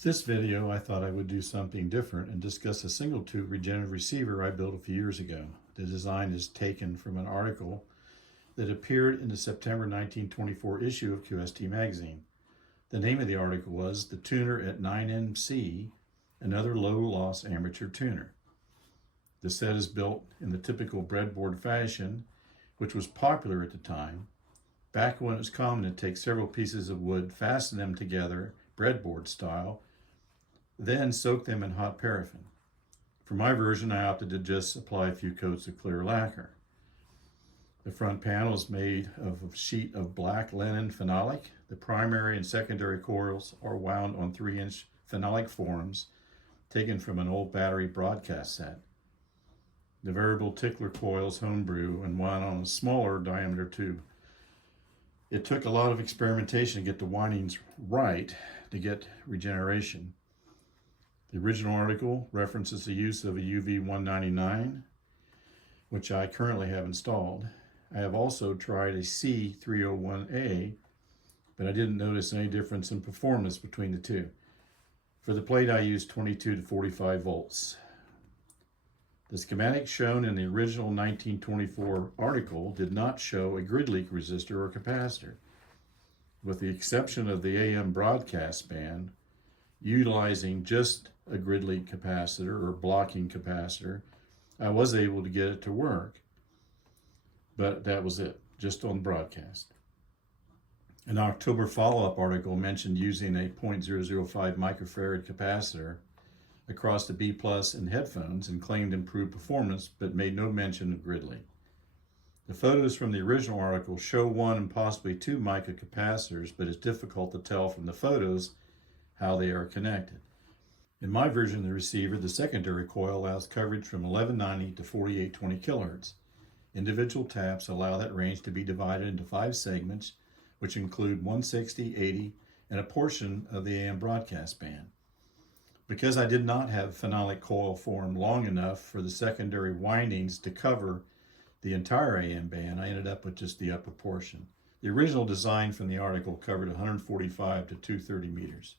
For this video, I thought I would do something different and discuss a single tube regenerative receiver I built a few years ago. The design is taken from an article that appeared in the September 1924 issue of QST magazine. The name of the article was "The Tuner at 9MC, Another Low-Loss Amateur Tuner." The set is built in the typical breadboard fashion, which was popular at the time. Back when it was common to take several pieces of wood, fasten them together, breadboard style, then soak them in hot paraffin. For my version, I opted to just apply a few coats of clear lacquer. The front panel is made of a sheet of black linen phenolic. The primary and secondary coils are wound on 3-inch phenolic forms taken from an old battery broadcast set. The variable tickler coils homebrew and wound on a smaller diameter tube. It took a lot of experimentation to get the windings right to get regeneration. The original article references the use of a UV199, which I currently have installed. I have also tried a C301A, but I didn't notice any difference in performance between the two. For the plate, I used 22 to 45 volts. The schematic shown in the original 1924 article did not show a grid leak resistor or capacitor. With the exception of the AM broadcast band, utilizing just a grid leak capacitor or blocking capacitor, I was able to get it to work, but that was it, just on broadcast. An October follow-up article mentioned using a 0.005 microfarad capacitor across the B+ in headphones and claimed improved performance, but made no mention of grid leak. The photos from the original article show one and possibly two mica capacitors, but it's difficult to tell from the photos how they are connected. In my version of the receiver, the secondary coil allows coverage from 1190 to 4820 kilohertz. Individual taps allow that range to be divided into 5 segments, which include 160, 80, and a portion of the AM broadcast band. Because I did not have phenolic coil form long enough for the secondary windings to cover the entire AM band, I ended up with just the upper portion. The original design from the article covered 145 to 230 meters.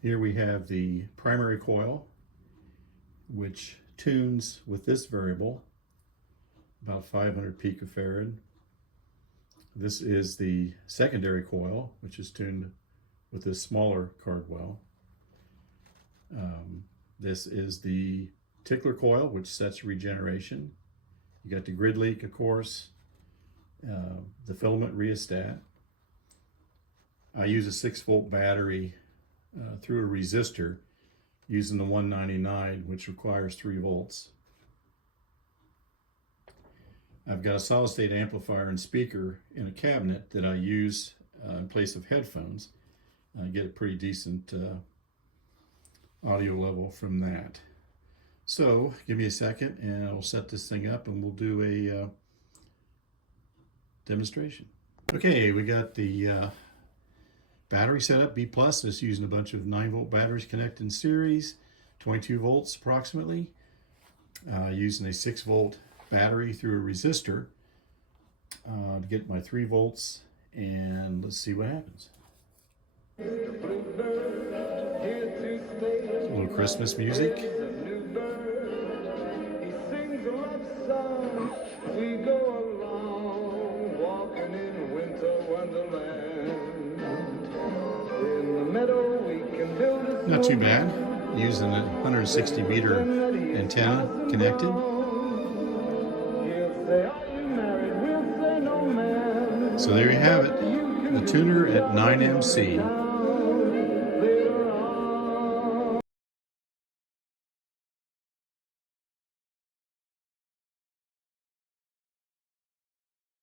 Here we have the primary coil, which tunes with this variable, about 500 picofarad. This is the secondary coil, which is tuned with this smaller cardwell. This is the tickler coil, which sets regeneration. You got the grid leak, of course, the filament rheostat. I use a 6-volt battery through a resistor using the 199, which requires 3 volts. I've got a solid state amplifier and speaker in a cabinet that I use in place of headphones. I get a pretty decent audio level from that. So give me a second and I'll set this thing up and we'll do a demonstration. Okay, we got the battery set up, B+. It's using a bunch of 9-volt batteries connected in series, 22 volts approximately. Using a 6-volt battery through a resistor to get my 3 volts, and let's see what happens. A little Christmas music. Not too bad. Using a 160 meter antenna connected. So there you have it, the tuner at 9MC.